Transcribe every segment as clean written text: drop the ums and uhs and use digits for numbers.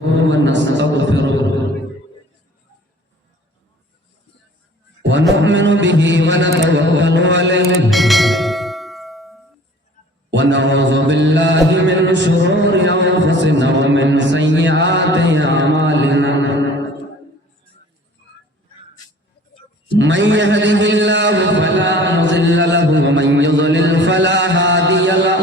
ونستغفره ونؤمن به ونتوكل عليه ونعوذ بالله من شرور أنفسنا ومن سيئات أعمالنا من يهده الله فلا مضل له ومن يضلل فلا هادي له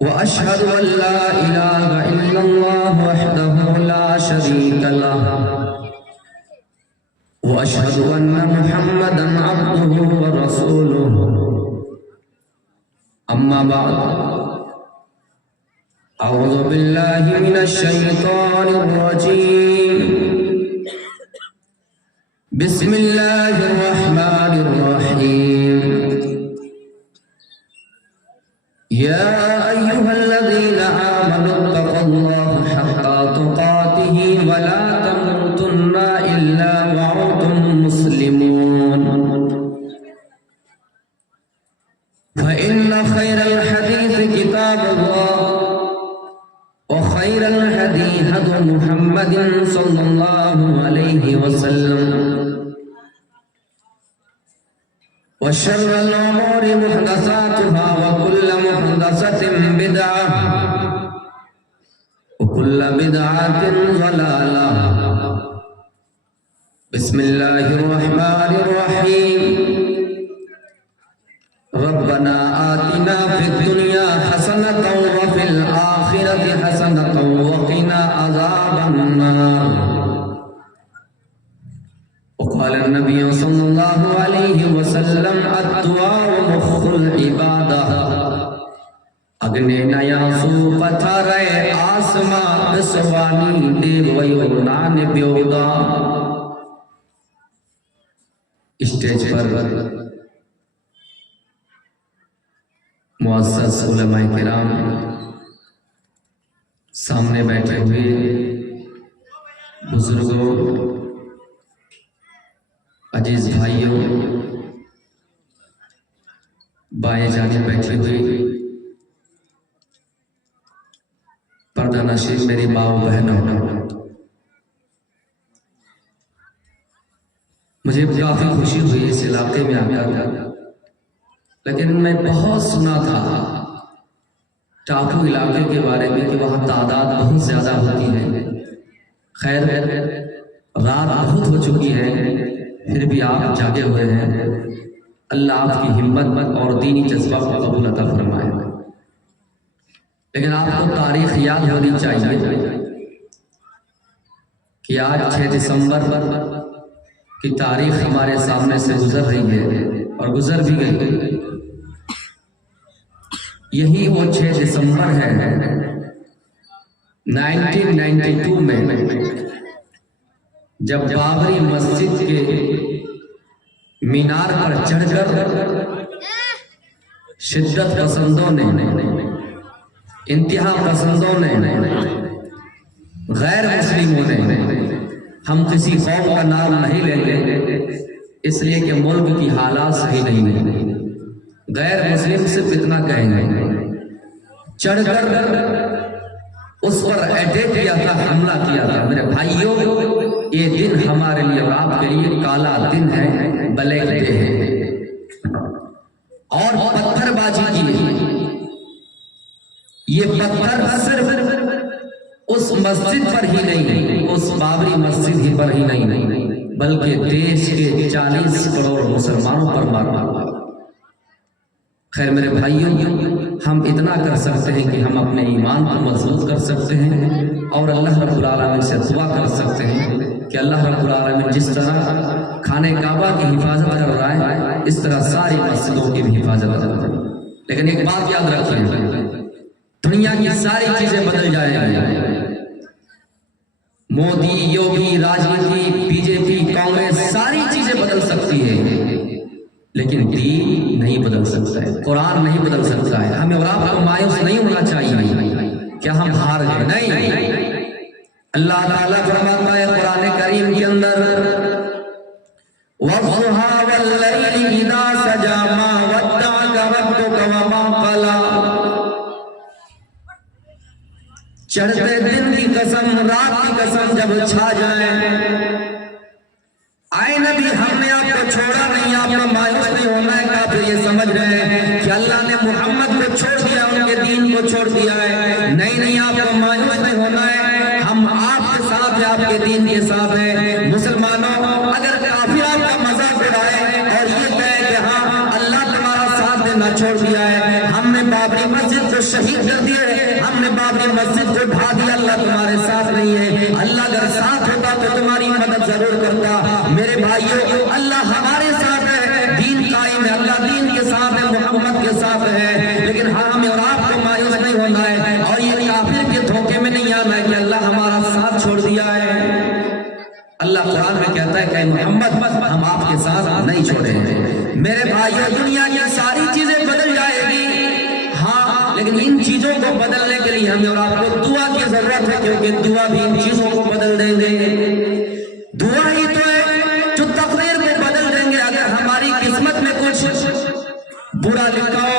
وأشهد أن لا إله إلا الله وحده لا شريك له وأشهد أن محمدا عبده ورسوله أما بعد أعوذ بالله من الشيطان الرجيم بسم الله الرحمن الرحيم يا أيها الذين آمنوا اتقوا الله حق تقاته ولا تموتن إلا وأنتم مسلمون فإن خير الحديث كتاب الله وخير الهدي هدي محمد صلى الله عليه وسلم وشر الأمور محدثاتها وكل محدثة بدعة وكل بدعة ضلالة بسم الله الرحمن الرحيم ربنا آتنا في الدنيا حسنة وفي الآخرة حسنة وقنا عذاب النار وقال النبي صلى الله عليه وسلم الدعاء مخ العبادة اگنے نیا سو پتھرے آسمان بسوانی دیر ویونان بیودا اسٹیج پر معزز علماء کرام سامنے بیٹھے ہوئے بزرگوں عزیز بھائیوں بائیں جانب بیٹھے ہوئے پردہ نشین میری ماں بہنوں مجھے کافی خوشی ہوئی اس علاقے میں آ کر لیکن میں بہت سنا تھا ٹاپو علاقے کے بارے میں کہ وہاں تعداد بہت زیادہ ہوتی ہے خیر رات بہت ہو چکی ہے پھر بھی آپ جاگے ہوئے ہیں اللہ آپ کی ہمت اور دینی جذبہ کو قبول عطا فرمائے لیکن آپ کو تاریخ یاد ہونی چاہیے کہ آج 6 دسمبر کی تاریخ ہمارے سامنے سے گزر رہی ہے اور گزر بھی گئی یہی وہ 6 دسمبر ہے 1992 میں جب بابری مسجد کے مینار پر چڑھ کر شدت پسندوں نے انتہا پسندوں نے غیر مسلموں نے ہم کسی قوم کا نام نہیں لیتے اس لیے کہ ملک کی حالات صحیح نہیں ہیں غیر مسلم صرف اتنا کہیں گے چڑھ کر اس پر اٹیک کیا تھا حملہ کیا تھا میرے بھائیوں یہ دن ہمارے لیے اور آپ کے لیے کالا دن ہے بلیک ڈے ہے اور پتھر بازی کی یہ پتھر صرف اس مسجد پر ہی نہیں اس بابری مسجد ہی پر ہی نہیں بلکہ دیش کے 40 کروڑ مسلمانوں پر مارا خیر میرے بھائیوں ہم اتنا کر سکتے ہیں کہ ہم اپنے ایمان کو مضبوط کر سکتے ہیں اور اللہ رب العالمین سے دعا کر سکتے ہیں کہ اللہ رب العالمین جس طرح خانہ کعبہ کی حفاظت کر رہا ہے اس طرح ساری مسجدوں کی بھی حفاظت کر رہا ہے لیکن ایک بات یاد رکھیں دنیا کی ساری چیزیں بدل جائیں گی مودی یوگی راجنیتی بی جے پی کانگریس ساری چیزیں بدل سکتی ہیں لیکن دین نہیں بدل سکتا ہے قرآن نہیں بدل سکتا ہے ہمیں اور آپ کو مایوس نہیں ہونا چاہیے کیا ہم ہار گئے نہیں اللہ تعالیٰ فرماتا ہے قرآن کریم کے اندر وَالضُّحَىٰ وَاللَّيْلِ إِذَا سَجَىٰ مَا وَدَّعَكَ رَبُّكَ وَمَا قَلَىٰ چڑھتے دن کی قسم رات کی قسم جب چھا جائیں، آئے نبی ہم نے آپ کو چھوڑا نہیں، آپ کو مایوس نہیں ہونا ہے، کافر یہ سمجھ رہے ہیں کہ اللہ نے محمد کو چھوڑ دیا، ان کے دین کو چھوڑ دیا ہے، نہیں آپ کو مایوس نہیں ہونا ہے، ہم آپ کے ساتھ ہیں، آپ کے دین کے ساتھ ہیں۔ مسلمانوں اگر کافر آپ کا مذاق اڑائے اور یہ کہے کہ ہاں اللہ تمہارا ساتھ دینا چھوڑ دیا ہے، ہم نے بابری مسجد کو شہید کر دیا، ہم نے بابری مسجد کو ڈھا دیا، اللہ تمہارے ساتھ نہیں ہے، اللہ اگر ساتھ ہوتا تو تمہاری مدد ضرور کرتا۔ میرے بھائیو اللہ ہمارے ساتھ ہے، دین قائم ہے، اللہ دین کے ساتھ ہے، محمد کے ساتھ ہے، لیکن ہمیں اور آپ کو مایوس نہیں ہونا ہے اور یہ کافر کے دھوکے میں نہیں آنا ہے کہ اللہ ہمارا ساتھ چھوڑ دیا ہے۔ اللہ قرآن میں کہتا ہے کہ محمد ہم آپ کے ساتھ نہیں چھوڑے ہیں۔ میرے بھائیو دنیا کی ساری چیزیں بدل جائے گی، ہاں لیکن ان چیزوں کو بدلنے کے لیے ہمیں اور آپ کو دعا کی ضرورت ہے، کیونکہ دعا بھی ان چیزوں کو بدل دیں گے۔ دعا ہی تو ہے جو تقدیر کو بدل دیں گے۔ اگر ہماری قسمت میں کچھ برا لکھا ہو،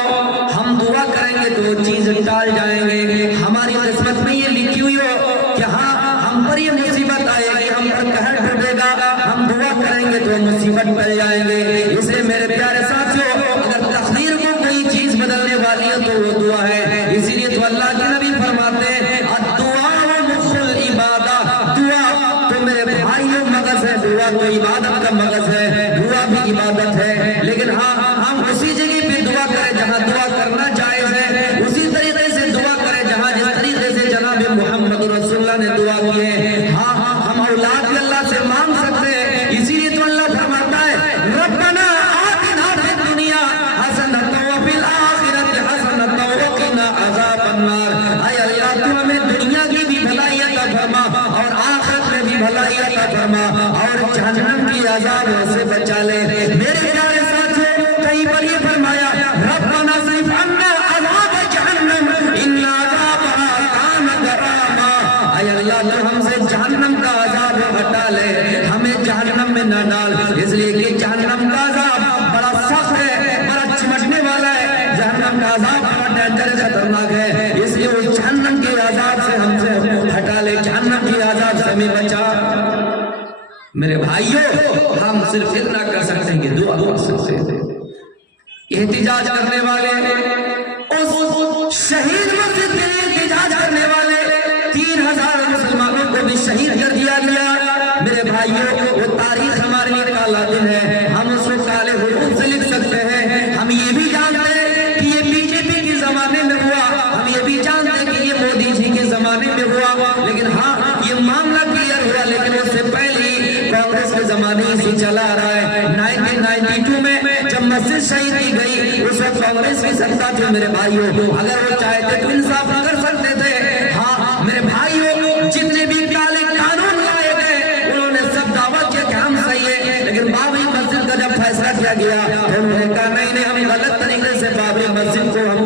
ہم دعا کریں گے تو وہ چیز ٹال جائیں گے۔ ہماری قسمت میں یہ لکھی ہوئی ہو کہ ہاں ہم پر یہ مصیبت آئے گی، ہم پر قہر ٹوٹے گا، ہم دعا کریں گے تو مصیبت ٹل جائیں گے۔ اس لیے میرے پیارے ساتھیو اگر تقدیر کو کوئی چیز بدلنے والی ہے تو وہ دعا ہے۔ اسی لیے تو اللہ کے نبی فرماتے ہیں الدعاء مخ العبادہ، دعا تو میرے بھائیوں مغز ہے، دعا تو عبادت کا مغز ہے، دعا بھی عبادت ہے، لیکن ہاں ہم اسی جگہ پہ دعا کریں جہاں دعا کرنا جائز ہے، اسی طریقے سے دعا کریں جہاں جس طریقے سے جناب محمد رسول اللہ نے دعا کی ہے۔ ہاں ہم اولاد بھی اللہ سے مانگ سکتے ہیں، اسی لیے تو اللہ فرماتا ہے ربنا آتنا فی الدنیا حسنۃ وفی الآخرۃ حسنۃ وقنا عذاب النار۔ اے اللہ تو ہمیں دنیا کی بھی بھلائی عطا فرما اور آخرت میں بھی بھلائی عطا فرما اور جہنم کی عذابوں سے بچا لے۔ میرے پیارے ساتھیو کئی بار یہ فرمایا ربنا صرف عنا عذاب جہنم ان عذابها کان غراما۔ اے اللہ تو ہم سے جہنم کا عذاب ہٹا لے، ہمیں جہنم میں نہ ڈال، اس لیے کہ جہنم کا عذاب بڑا سخت ہے، بڑا چمٹنے والا ہے، جہنم کا عذاب بڑا ڈینجر خطرناک ہے، اس لیے وہ جہنم کے عذاب سے ہم سے ہٹا لے، جہنم کے عذاب سے ہمیں بچا۔ میرے بھائیوں ہم صرف اتنا کر سکتے ہیں کہ دعا کر سکتے ہیں۔ احتجاج کرنے والے اس شہید مسجد کے لیے احتجاج کرنے والے 3000 مسلمانوں کو بھی شہید کر دیا گیا۔ میرے بھائیوں وہ تاریخ ہمارے لیے کالا دن ہے، ہم اس کو کالے حروف سے لکھ سکتے ہیں۔ ہم یہ بھی جانتے ہیں کہ یہ بی جے پی کے زمانے میں ہوا، ہم یہ بھی جانتے ہیں کہ یہ مودی جی کے زمانے میں ہوا، لیکن ہاں یہ معاملہ کلیئر ہوا، لیکن اس سے پہلے کانگریس کے زمانے سے چلا آ رہا ہے۔ 1992 میں جب مسجد شہید کی گئی اس وقت کانگریس کی سرکار تھی۔ میرے بھائیوں اگر وہ چاہتے تو انصاف کر سکتے تھے، ہاں میرے بھائیوں جتنے بھی کالے قانون لائے گئے انہوں نے سب دعویٰ کیا کہ ہم صحیح ہیں، لیکن بابری مسجد کا جب فیصلہ کیا گیا انہوں نے کہا نہیں نہیں ہم غلط طریقے سے بابری مسجد کو ہم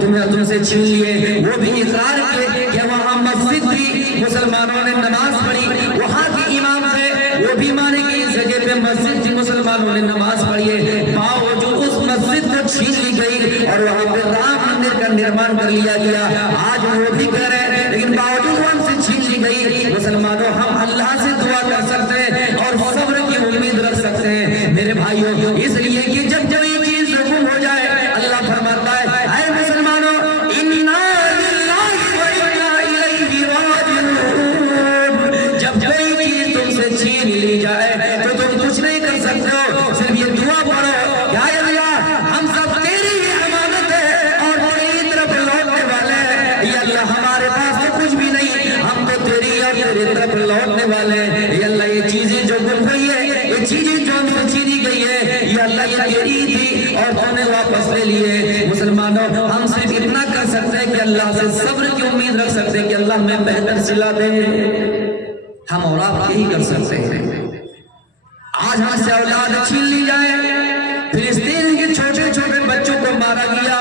تم سے چھین لیے۔ وہ بھی اقرار کیے کہ وہاں مسجد تھی، مسلمانوں نے نماز پڑھی، وہاں کے امام تھے وہ بھی مانے کہ اس جگہ پہ مسجد تھی، مسلمانوں نے نماز پڑھی ہے، باوجود اس مسجد کو چھین لی گئی اور وہاں پہ رام مندر کا نرمان کر لیا گیا۔ آج وہ بھی کہہ رہے ہیں لیکن باوجود ہم سے چھین لی گئی۔ مسلمانوں ہم اللہ سے دعا کر سکتے ہیں اور صبر کی امید رکھ سکتے ہیں میرے بھائیوں، اس لیے کہ جب یہ چیز حکم ہو جائے اللہ فرماتا ہے اے مسلمانوں انا للہ و انا الیہ راجعون۔ جب کوئی چیز تم سے چھین لی جائے تو تم کچھ نہیں کر سکتے ہو، صرف یہ دعا پڑھو کہ اے اللہ ہم سب تیری ہی امانت ہے اور تیری طرف لوٹنے والے ہیں۔ یا اللہ ہمارے پاس تو کچھ بھی نہیں، ہم تو تیری اور تیری طرف لوٹنے والے ہیں۔ یا اللہ یہ چیزیں جو گم گئی ہے، یہ چیزیں جو ہم سے چھینی گئی ہے، یا اللہ یہ تیری تھی اور تو نے واپس لے لیے۔ مسلمانوں ہم صرف اتنا کر سکتے ہیں کہ اللہ سے صبر کی امید رکھ سکتے ہیں کہ اللہ ہمیں بہتر صلہ دے، ہم اور آپ یہی کر سکتے ہیں۔ آج ہم سے اولاد چھین لی جائے، فلسطین کے چھوٹے چھوٹے بچوں کو مارا گیا،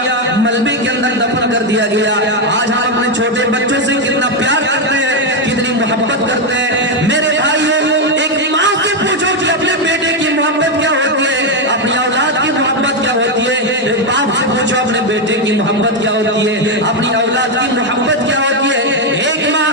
ملبے کے اندر دفن کر دیا گیا۔ آج ہم اپنے چھوٹے بچوں سے کتنا پیار کرتے ہیں، کتنی محبت کرتے ہیں۔ میرے بھائیوں ایک ماں سے پوچھو کہ اپنے بیٹے کی محبت کیا ہوتی ہے، اپنی اولاد کی محبت کیا ہوتی ہے۔ ایک باپ سے پوچھو اپنے بیٹے کی محبت کیا ہوتی ہے، اپنی اولاد کی محبت کیا ہوتی ہے۔ ایک ماں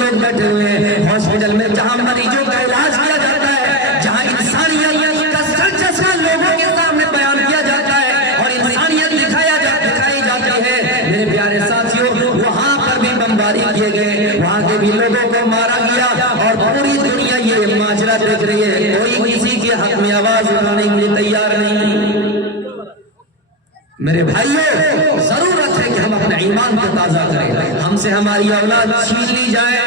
لوگ بیٹھے ہوئے ہیں ہاسپٹل میں، جہاں مریضوں کا علاج کیا جاتا ہے، جہاں انسانیت کا سر چشمہ لوگوں کے سامنے بیان کیا جاتا ہے اور انسانیت دکھائی جاتی ہے، میرے پیارے ساتھیوں وہاں پر بھی بمباری کیے گئے، وہاں کے بھی لوگوں کو مارا گیا اور پوری دنیا یہ ماجرا دیکھ رہی ہے، کوئی کسی کے حق میں آواز اٹھانے کے لیے تیار نہیں۔ میرے بھائیوں ضرورت ہے کہ ہم اپنے ایمان کو تازہ کریں، ہم سے ہماری اولاد چھین لی جائے،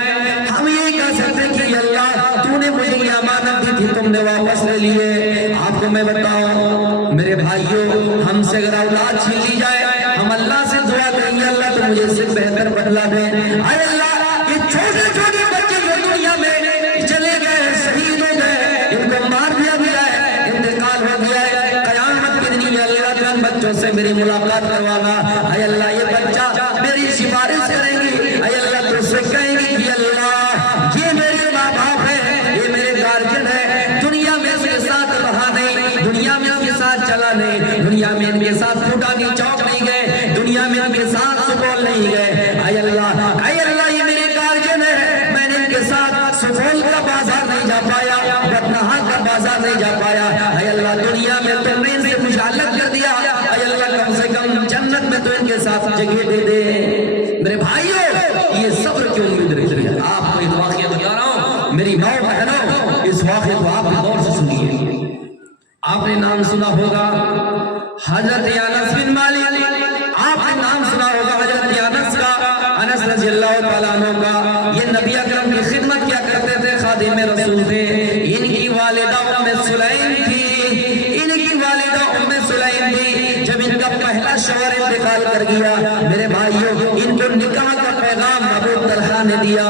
ہم یہ کہہ سکتے کہ یا اللہ تو نے مجھے یہ امانت دی تھی تم نے واپس لے لیے۔ آپ کو میں بتاؤں میرے بھائیوں ہم سے اگر اولاد چھین لی جائے ہم اللہ سے دعا کریں گے اللہ تو مجھے اس سے بہتر بدلہ دے۔ اے اللہ یہ چھوٹے چھوٹے بچے جو دنیا میں چلے گئے شہید ہو گئے ان کو مار دیا گیا ہے انتقال ہو گیا ہے، قیامت کے دن اللہ جان بچوں سے میری ملاقات کروانا، اے اللہ یہ بچہ میری سفارش کریں گی، اے اللہ تو سے کہیں گی کہ اللہ یہ میرے ماں باپ ہے، یہ میرے گارجن ہے، دنیا میں اس کے ساتھ رہا نہیں، دنیا میں اس کے ساتھ چلا نہیں، دنیا میں ان کے ساتھ پھوٹانی چوک نہیں گئے، دنیا میں ان کے ساتھ سپول نہیں گئے، اے اللہ یہ میرے گارجن ہے، میں نے ان کے ساتھ سپول کا بازار نہیں جا پایا، بطنہا کا بازار نہیں جا پایا، اے اللہ دنیا میں تو نے ان سے مجھے الگ کر دیا، اے اللہ کم سے کم جنت میں تو ان کے ساتھ جگہ دے دے۔ میرے بھائیوں یہ صبر کی امید رکھیے، آپ کو ایک واقعہ بتا رہا ہوں میری ماں بہنوں، اس واقعے کو آپ غور سے سنیے۔ آپ نے نام سنا ہوگا حضرت انس بن مالک، آپ نے نام سنا ہوگا حضرت انس کا، انس رضی اللہ تعالیٰ عنہ کا، یہ نبی اکرم کی خدمت کیا کرتے تھے، خادم رسول تھے، ان کی والدہ ام سلیم تھی، ان کی والدہ ام سلیم تھی، جب ان کا پہلا شوہر انتقال کر گیا میرے بھائیوں ان کو نکاح کا پیغام ابو طلحہ نے دیا،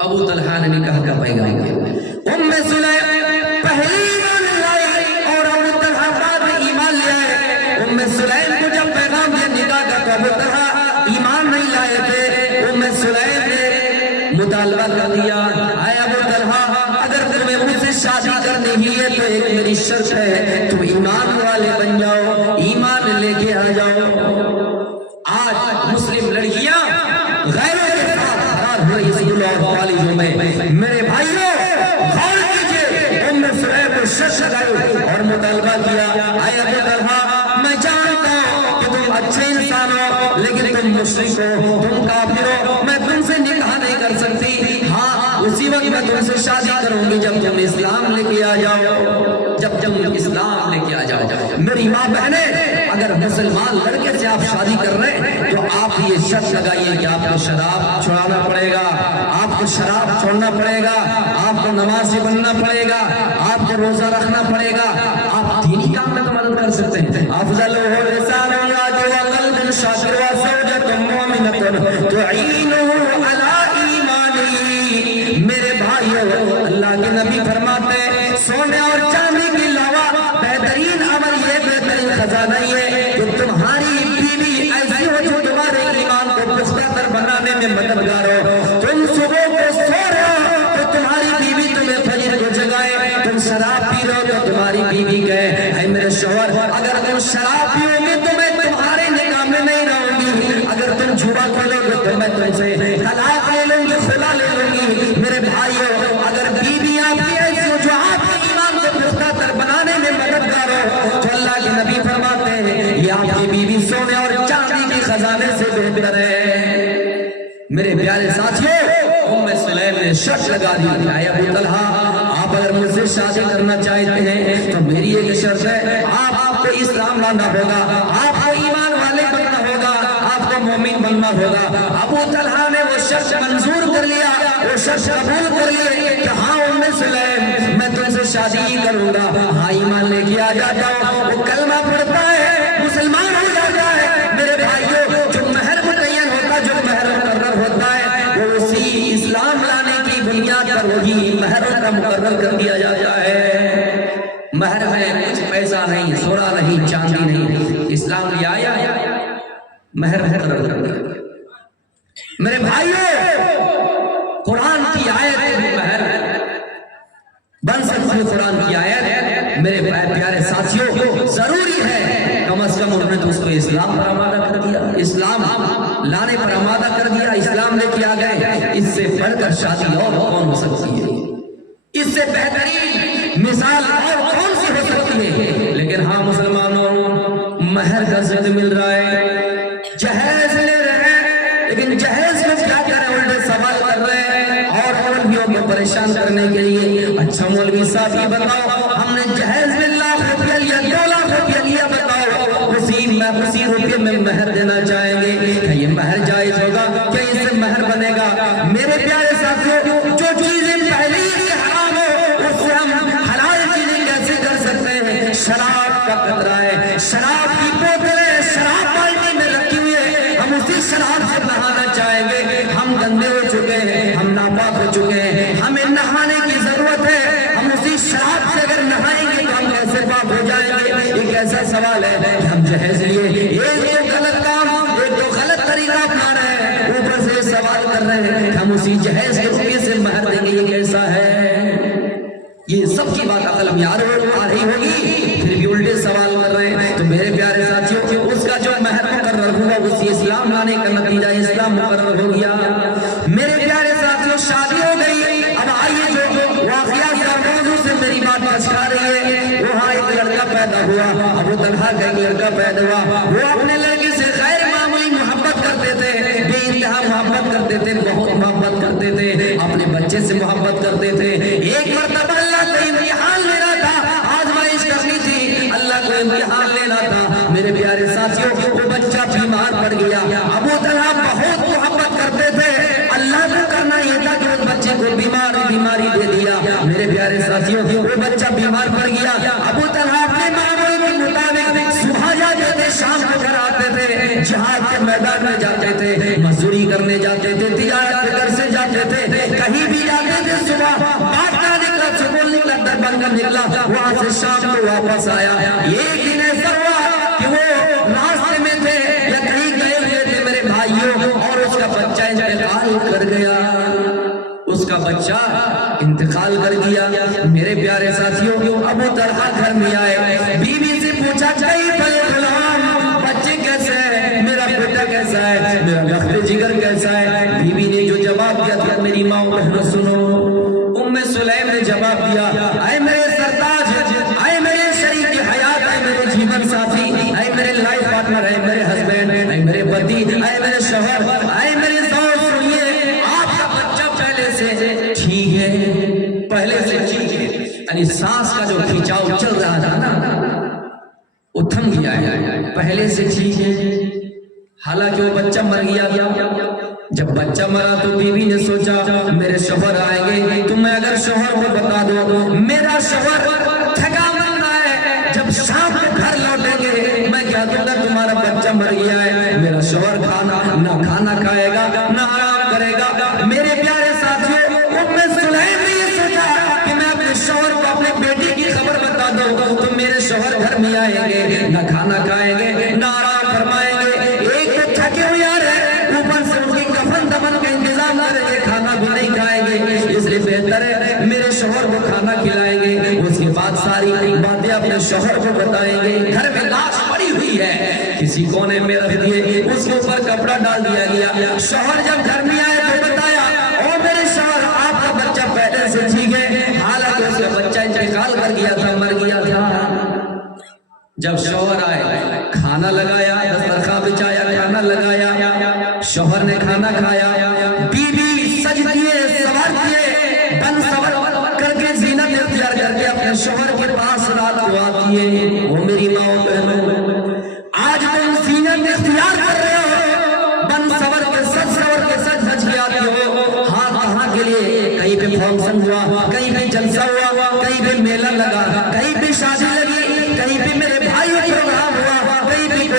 ابو طلحہ نے نکاح کا پیغام دیا، ام سلیم پہلی ایمان لائی اور ابو طلحہ بعد میں ایمان لے آئے، ام سلیم کو جب پیغام دیا نکاح کا تو ابو طلحہ ایمان نہیں لائے تھے، ام سلیم نے مطالبہ کر دیا، اے ابو طلحہ اگر تمہیں مجھ سے شادی کرنی ہی ہے تو ایک میری شرط ہے تم ایمان والے بن جاؤ، ایمان لے کے آ جاؤ۔ آج مسلم لڑکیاں غیروں کے ساتھ فرار ہو رہی اسکولوں اور کالجوں میں، میرے بھائیوں غور کیجئے، ام سلیم کو شرط لگائی اور مطالبہ کیا، اے ابو طلحہ میں جانتا ہوں کہ تم اچھے انسان ہو لیکن تم مشرک ہو، تم کافر ہو، میں تم سے نکاح نہیں کر سکتی، ہاں اسی وقت میں تم سے شادی کروں گی جب تم اسلام لے کے آ جاؤ، جب تم اسلام لے کے آ جاؤ۔ میری ماں بہنیں اگر مسلمان لڑکے سے آپ شادی کر رہے ہیں تو آپ یہ شرط لگائیے کہ آپ کو شراب چھڑانا پڑے گا، آپ کو شراب چھوڑنا پڑے گا، آپ کو نمازی بننا پڑے گا، آپ کو روزہ رکھنا پڑے گا، آپ دینی کام میں تو مدد کر سکتے ہیں۔ افضل ہو لسان یاد و قلب شاکر و زوجۃ مومنۃ تعینہ علی ایمانی۔ میرے بھائیو اللہ کے نبی فرماتے ہیں سونے اور چاندی کے علاوہ بہترین عمل یہ بہترین خزانہ ہے کہ تمہاری بیوی ایسی ہو جو تمہارے ایمان کو پختہ تر بنانے میں مددگار ہو، تم صبح کو سو رہے ہو تو تمہاری بیوی تمہیں فجر کو جگائے، تم شراب پی رہے ہو تو تمہاری بیوی کہے اے میرے شوہر اگر تم شراب پیو گے تو میں تمہارے نکاح میں نہیں رہوں گی، اگر تم جھوٹا کھولو گے تو میں تم سے طلاق لے لوں گی، خلا لے لوں گی۔ میرے بھائیو اگر بیوی آپ کی ایسی ہو جو آپ کے ایمان کو پختہ تر بنانے میں مددگار ہو تو اللہ کے نبی فرماتے ہیں یہ آپ کی بیوی سونے اور چاندی کے خزانے سے بہتر ہے۔ میرے پیارے ساتھیوں ام سلیم نے شرط لگا دی، اے ابو طلحہ آپ اگر مجھ سے شادی کرنا چاہتے ہیں تو میری ایک شرط ہے، آپ کو اسلام لانا ہوگا، آپ کو ایمان والے بننا ہوگا، آپ کو مومن بننا ہوگا۔ ابو طلحہ نے وہ شرط منظور کر لیا، وہ شرط قبول کر لیے کہ ہاں ام سلیم میں تم سے شادی کروں گا، ہاں ایمان لے کے آ جاتا ہوں، وہ کلمہ پڑھتا ہے مسلمان ہو جاتا ہے۔ میرے بھائیوں جو مہر متعین ہوتا، جو مہر مقرر ہوتا ہے وہ اسی اسلام لانے کی بنیاد پر وہی مہر کا مقرر کر دیا جاتا ہے۔ مہر میں کچھ پیسہ نہیں، سونا نہیں، چاندی نہیں، اسلام لے آیا مہر مقرر کر دیا۔ میرے بھائیوں قرآن کی آیت بھی مہر بن سکتی ہے، قرآن کی آیت میرے پیارے ساتھیوں ضروری ہے کم از کم انہوں نے تو اس کو اسلام پر آمادہ کر دیا، اسلام لانے پر آمادہ کر دیا، اسلام لے کے آ گئے، اس سے بڑھ کر شادی اور کون ہو سکتی ہے؟ اس سے بہترین مثال اور کون سی ہو سکتی ہے؟ لیکن ہاں مسلمانوں، مہر کا زد مل رہا ہے، جہیز لے رہے ہیں، لیکن جہیز میں کیا کریں؟ الٹے سوال کر رہے ہیں اور مولویوں کو پریشان کرنے کے لیے، اچھا مولوی صاحب یہ بتاؤ، ہم نے جہیز میں ₹1,00,000 لیا، ₹2,00,000 لیا، بتاؤ اسی روپے میں مہر دینا چاہیں گے، کیا یہ مہر جائز ہوگا؟ کیا اس سے مہر بنے گا؟ میرے پیارے ساتھیوں، جو چیزیں پہلے ہی حرام ہو اس سے ہم حلال چیزیں کیسے کر سکتے ہیں؟ شراب کا قطرہ ہے، شراب کی بوتلیں شراب بالٹی میں رکھی ہوئی ہے، ہم اسی شراب سے نہانا چاہیں گے؟ ہم گندے ہو چکے ہیں، ہم ناپاک ہو چکے ہیں، ہمیں نہانے کی ضرورت ہے، ہم اسی شراب سے اگر نہائیں گے تو ہم کیسے پاک ہو جائیں گے؟ ایک ایسا سوال ہے کہ ہم جہیز لیے، ایک تو غلط کام، ایک تو غلط طریقہ اپنا رہے ہیں، اوپر سے سوال کر رہے ہیں کہ ہم اسی جہیز کے روپے سے مہر دیں گے، یہ کیسا ہے؟ یہ سب کی بات عقل میں آ رہی ہوگی، پھر بھی الٹے سوال کر رہے ہیں۔ تو میرے پیارے ساتھیوں، اس کا جو مہر مقرر ہوا اسی اسلام لانے کا نتیجہ اسلام مقرر ہو گیا۔ میرے پیارے ساتھیوں، شادی ہو گئی، اب آئیے جو واقعہ کا موضوع سے میری بات مچکا رہی ہے، وہاں ایک لڑکا پیدا ہوا، ابو طلحہ کا ایک لڑکا پیدا ہوا، وہ اپنے لڑکے سے غیر معمولی محبت کرتے تھے، بے انتہا محبت کرتے تھے، بہت محبت کرتے تھے، اپنے بچے سے محبت کرتے تھے۔ ایک مرتبہ اللہ کو امتحان لینا تھا، آزمائش کرنی تھی، اللہ کو امتحان لینا تھا۔ میرے پیارے ساتھیوں، وہ بچہ بیمار پڑ گیا، ابو طلحہ بہت محبت کرتے تھے، اللہ کو کرنا یہ تھا کہ اس بچے کو بیماری دے دیا۔ میرے پیارے ساتھیوں، وہ بچہ بیمار پڑ گیا، ابو طلحہ اپنے معمول کے مطابق صبح جاتے تھے، شام کو گھر آتے تھے، جہاد کے میدان میں جاتے تھے، مزدوری کرنے جاتے تھے، تجارت کے گھر سے جاتے تھے، کہیں بھی جاتے تھے، صبح بارہ نکلا، سکول نکلا، دربار کا نکلا، وہاں سے شام کو واپس آیا۔ ایک دن ایسا ہوا کہ وہ راستے میں تھے یا کہیں گئے ہوئے تھے میرے بھائیوں، اور اس کا بچہ انتقال کر گیا، اس کا بچہ انتقال کر گیا۔ میرے پیارے ساتھیوں، ابو طلحہ گھر میں آئے، بیوی سے پوچھا کیف الغلام، بچے کیسے ہے، میرا بیٹا کیسا ہے، میرا لخت جگر کیسا ہے؟ بیوی نے جو جواب دیا تھا، میری ماں بہنوں سنو، ام سلیم نے جواب دیا، اے میرے سرتاج، اے میرے شریک حیات، اے میرے جیون ساتھی، اے میرے لائف پارٹنر، اے میرے ہسبینڈ، اے میرے پتی، اے میرے شوہر، اے میرے زوج، سنیے، آپ کا بچہ پہلے سے ٹھیک ہے، پہلے سے ٹھیک ہے، یعنی سانس کا جو کھینچاؤ چل رہا تھا نا وہ تھم گیا ہے، پہلے سے ٹھیک ہے۔ حالانکہ وہ بچہ مر گیا۔ جب بچہ مرا تو بیوی نے سوچا میرے شوہر آئیں گے تو میں اگر شوہر کو بتا دوں میرا شوہر تھکا مندہ ہے، جب شام کو گھر لوٹیں گے میں کہہ دوں گا تمہارا بچہ مر گیا ہے، میرا شوہر نہ کھانا کھائے گا نہ آرام کرے گا۔ میرے پیارے ساتھیوں، ام سلیم نے یہ سوچا کہ میں اپنے شوہر کو اپنے بیٹی کی خبر بتا دوں تو میرے شوہر گھر میں آئیں گے، نہ کھانا کھائیں گے نہ آرام فرمائیں گے، ایک تو تھکے ہوئے آ رہے ہیں، اوپر سے ان کی کفن دفن کا انتظام کریں گے، کھانا بھی نہیں کھائیں گے، اس لیے بہتر ہے میرے شوہر کو کھانا کھلائیں گے، اس کے بعد ساری باتیں اپنے شوہر کو بتائیں گے۔ گھر میں لاش پڑی ہوئی ہے، کسی کونے میں رکھ دیے، اس کے اوپر کپڑا ڈال دیا گیا۔ شوہر جب گھر میں آئے تو بتایا، او میرے شوہر آپ کا بچہ پہلے سے ٹھیک ہے، حالانکہ اس کا بچہ انتقال کر گیا تھا، مر گیا تھا۔ جب شوہر آئے کھانا لگایا، دسترخوان بچھایا، کھانا لگایا، شوہر نے کھانا کھایا، بیوی سج دیے، سوار دیے، بن سور کر کے زینت اختیار کر کے اپنے شوہر کے پاس رات کو آتی ہے۔ وہ میری ماں بہنوں، آج تم زینت اختیار کر رہے ہو، بن سور کے سج بج کے آتی ہو، ہاں کہاں کے لیے؟ کہیں پہ فنکشن ہوا، کہیں پہ جلسہ ہوا، کہیں پہ میلہ لگا، کہیں پہ شادی لگی، کہیں پہ میرے بھائی پروگرام ہوا، کہیں پہ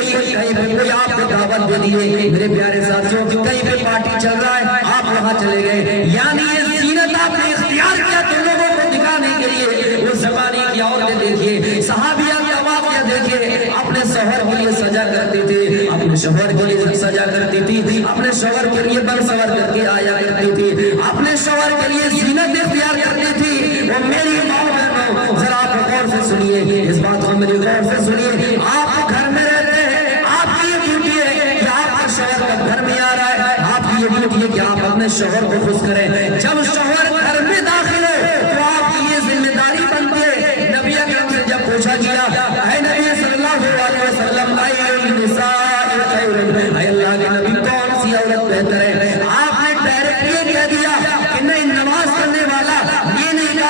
کوئی آپ کو دعوت دے دیے، میرے پیارے ساتھیوں کہیں پہ پارٹی چل رہا ہے، آپ وہاں چلے گئے، یعنی یہ زینت آپ نے اختیار کیا تم لوگوں کو دکھانے کے لیے۔ وہ زمانے کی عورتیں دیکھیے، صحابیہ کا واقعہ دیکھیے، اپنے شوہر کے لیے سجا کرتی تھی، اپنے شوہر کے لیے سجا کرتی تھی، اپنے شوہر کے لیے بن سور کر کے آیا کرتی تھی، اپنے شوہر کے لیے زینت اختیار کرتی تھی۔ وہ میری ماں بہنوں، ذرا آپ غور سے سنیے، اس بات کو میری غور سے سنیے، آپ گھر میں رہتے ہیں، آپ کی یہ ڈیوٹی ہے کہ آپ کا شوہر کا گھر میں آ رہا ہے، آپ کی یہ ڈیوٹی ہے کہ آپ اپنے شوہر کو خوش کریں۔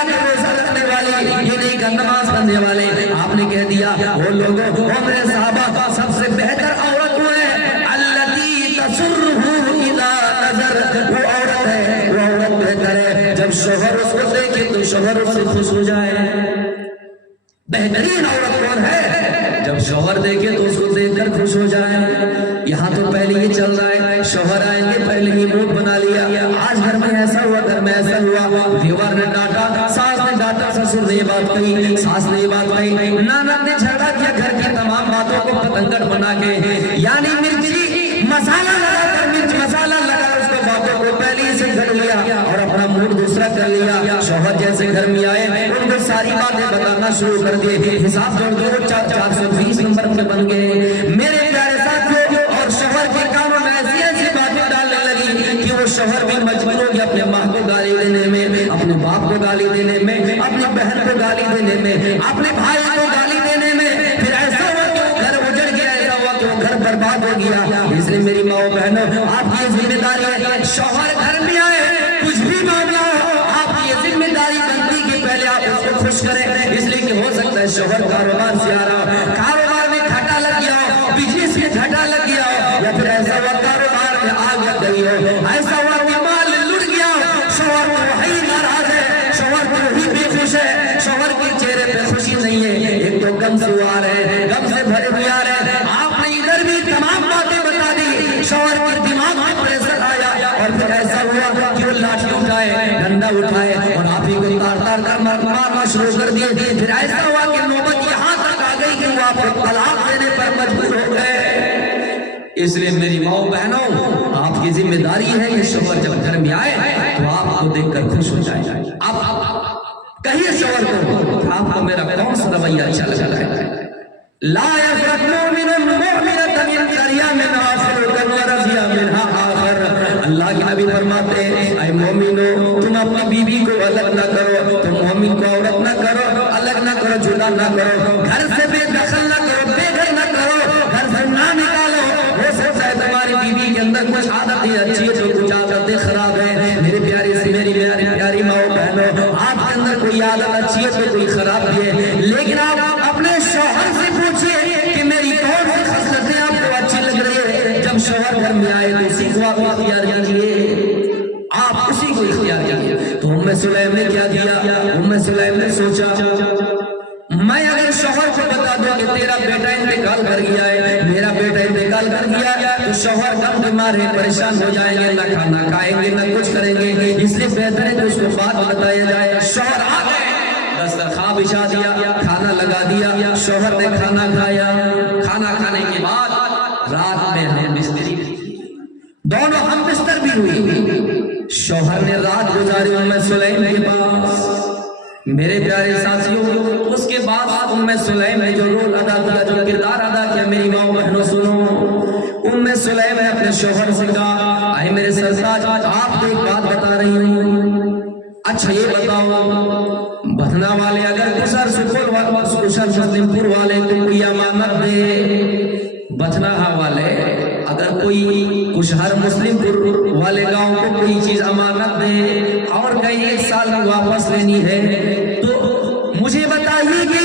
کہ روزہ رکھنے والے، یہ نہیں کہ نماز پڑھنے والے. آپ نے کہہ دیا وہ لوگوں وہ میرے صحابہ سب سے بہتر عورت وہ ہے التی تسرہ اذا نظر، وہ عورت ہے، وہ عورت بہتر ہے جب شوہر اس کو دیکھے تو شوہر اس سے خوش ہو جائے. بہترین عورت کون ہے؟ جب شوہر دیکھے تو اس کو دیکھ کر خوش ہو جائے. یہاں تو پہلے یہ چل رہا ہے شوہر آئیں گے پہلے ہی موڈ بنا لیا. آج گھر میں ایسا ہوا، گھر میں ایسا ہوا، دیور نے ڈانٹا، ساس نے ڈانٹا، سسر نے یہ بات کہی، ساس نے یہ بات کہی، نانند نے جھگڑا کیا، گھر کی تمام باتوں کو پتنگڑ بنا کے یعنی مرچی مسالہ لگا کر، مرچ مسالہ لگا اس کو باتوں کو پہلے ہی سے گھڑ لیا اور اپنا موڈ دوسرا کر لیا. شوہر جیسے گھر میں آئے ان کو ساری باتیں بتانا شروع کر دیے. حساب جوڑ دو 420 نمبر میں بن گئے. میرے پیارے ساتھیوں، اور شوہر کے کانوں میں ایسی ایسی باتیں ڈالنے لگی کہ وہ شوہر بھی مجبور ہو گیا اپنے ماں کو گالی دینے میں، اپنے باپ کو گالی دینے میں، اپنی بہن کو گالی دینے میں، اپنے بھائی کو گالی دینے میں. پھر ایسا ہوا کہ وہ گھر اجڑ گیا، ایسا ہوا کہ وہ گھر برباد ہو گیا. اس لیے میری ماں بہنوں، آپ کی ذمہ داری ہے شوہر گھر میں آئے کچھ بھی معاملہ ہو، آپ کی یہ ذمہ داری بنتی کہ پہلے آپ اس کو خوش کریں. اس لیے کہ ہو سکتا ہے شوہر کاروبار سے آ رہا ہو، کاروبار میں گھاٹا لگ گیا ہو، بزنس میں گھاٹا لگ گیا ہو، یا پھر ایسا ہوا کاروبار میں آگ لگ گئی ہو، ایسا ہوا کہ مال لٹ گیا ہو. شوہر وہی ناراض ہے، شوہر وہی بے خوش ہے، شوہر کے چہرے پہ خوشی نہیں ہے. ایک تو غم سے آ رہے، غم سے بھرے ہوئے آ رہے. آپ نے ادھر بھی تمام باتیں بتا دی، شوہر کے دماغ میں پریشر آیا اور پھر ایسا ہوا کہ وہ لاٹھی اٹھائے، ڈنڈا اٹھائے اور آپ ہی کو تار تار کر مارنا شروع کر دیے. پھر ایسا ہوا کہ نوبت یہاں تک آ گئی کہ وہ آپ کو طلاق دینے پر مجبور ہو گئے. اس لیے میری ماں بہنوں، آپ کی ذمہ داری ہے کہ شوہر جب گھر میں آئے تو آپ کو دیکھ کر خوش ہو جائے. آپ کہیے شوہر کو آپ کو میرا کون سا رویہ اچھا لگا ہے. لا يفرق مؤمن مؤمنة من قرية منها خلقا ورضي منها آخر. اللہ کے نبی فرماتے ہیں اے مومنو، تم اپنی بیوی کو الگ نہ کرو، تم مومن کو عورت نہ کرو، الگ نہ کرو، جدا نہ کرو، گھر سے بے دخل نہ کرو، بے گھر نہ کرو، گھر سے نہ نکالو. ہو سکتا ہے تمہاری بیوی کے اندر کچھ عادتیں اچھی ہے تو کچھ عادتیں خراب ہیں. میری پیاری ماں بہنوں، آپ کے اندر کوئی عادت اچھی ہے تو کوئی خراب بھی ہے، لیکن آپ اپنے شوہر سے پوچھئے کہ میری کون سی خصلتیں آپ کو اچھی لگ رہی ہے. جب شوہر گھر میں آئے تو اسی کو آپ اختیار کیجئے، آپ اسی کو اختیار کیجئے. تو ام سلیم نے کیا کیا؟ ام سلیم نے سوچا میں اگر شوہر کو بتا دوں کہ تیرا بیٹا انتقال کر گیا ہے، میرا بیٹا انتقال کر گیا ہے، تو شوہر غم کے مارے پریشان ہو جائیں گے، نہ کھانا کھائیں گے، نہ کچھ کریں گے. اس لیے بہتر ہے کہ اس کو بات بتایا جائے. شوہر آ گئے، دسترخوان بچھا دیا، کھانا لگا دیا، شوہر نے کھانا کھایا. کھانا کھانے کے بعد رات میں ہم بستری، دونوں ہم بستر بھی ہوئی. شوہر نے رات گزاری ام سلیم کے پاس. میرے پیارے ساتھیوں، اس کے بعد ام سلیم نے جو رول ادا کیا، جو کردار ادا کیا، میری ماں بہنوں سنو. ام سلیم نے اپنے شوہر سے کہا اے میرے سرتاج، آپ کو ایک بات بتا رہی ہوں. اچھا یہ بتاؤ، بھتنا والے اگر کسر مسلم پور والے کو کوئی امانت دے، بھتنا والے اگر کوئی کشہر مسلم پور والے گاؤں کو کوئی چیز امانت دے اور کہیں 1 سال میں واپس لینی ہے، تو مجھے بتائیے کہ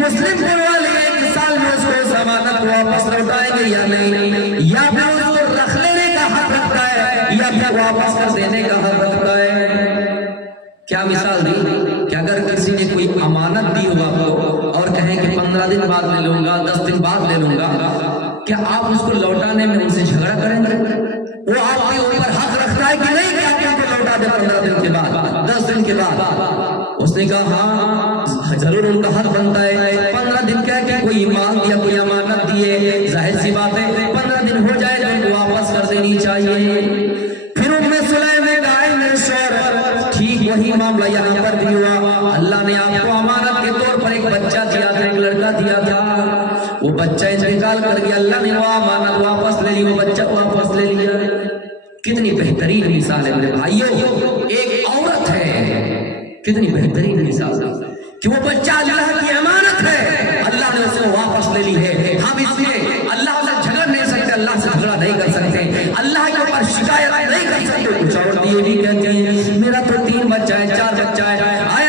مسلم پور والے 1 سال میں اس کو اس امانت کو واپس لوٹائیں گے یا نہیں، یا پھر اس کو رکھ لینے کا حق رکھتا ہے یا پھر واپس کر دینے کا حق رکھتا ہے. کیا مثال دی کہ اگر کسی نے کوئی امانت دی ہوگا آپ کو اور کہیں کہ 15 دن بعد لے لوں گا، 10 دن بعد لے لوں گا، کیا آپ اس کو لوٹانے میں ان سے جھگڑا کریں گے؟ وہ آپ کے اوپر حق رکھتا ہے کہ نہیں کہ آپ ان کو لوٹا دیں 15 دن کے بعد، 10 دن کے بعد؟ اس نے کہا ہاں ضرور ان کا حق بنتا ہے. 15 دن کہہ کے کوئی مال دیا، کوئی امانت دیے، ظاہر سی بات ہے 15 دن ہو جائے تو ان کو واپس کر دینی چاہیے. پھر ام سلیم نے کہا میرے شوہر، ٹھیک وہی معاملہ یہاں پر بھی ہوا. اللہ نے آپ کو امانت کے طور پر ایک بچہ دیا تھا، ایک لڑکا دیا تھا، وہ بچہ انتقال کر گیا، اللہ نے وہ امانت واپس لے لی، وہ بچہ واپس لے لیا. کتنی بہترین مثال ہے میرے بھائیوں، ایک عورت ہے، کتنی بہترین مثال ہے کہ وہ بچہ اللہ کی امانت ہے، اللہ نے اس کو واپس لے لی ہے. ہم اس لیے اللہ سے جھگڑ نہیں سکتے، اللہ سے جھگڑا نہیں کر سکتے، اللہ کے اوپر شکایت نہیں کر سکتے. کچھ عورت یہ بھی کہتی ہیں میرا تو 3 بچہ ہے، 4 بچہ ہے، آئے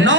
9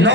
9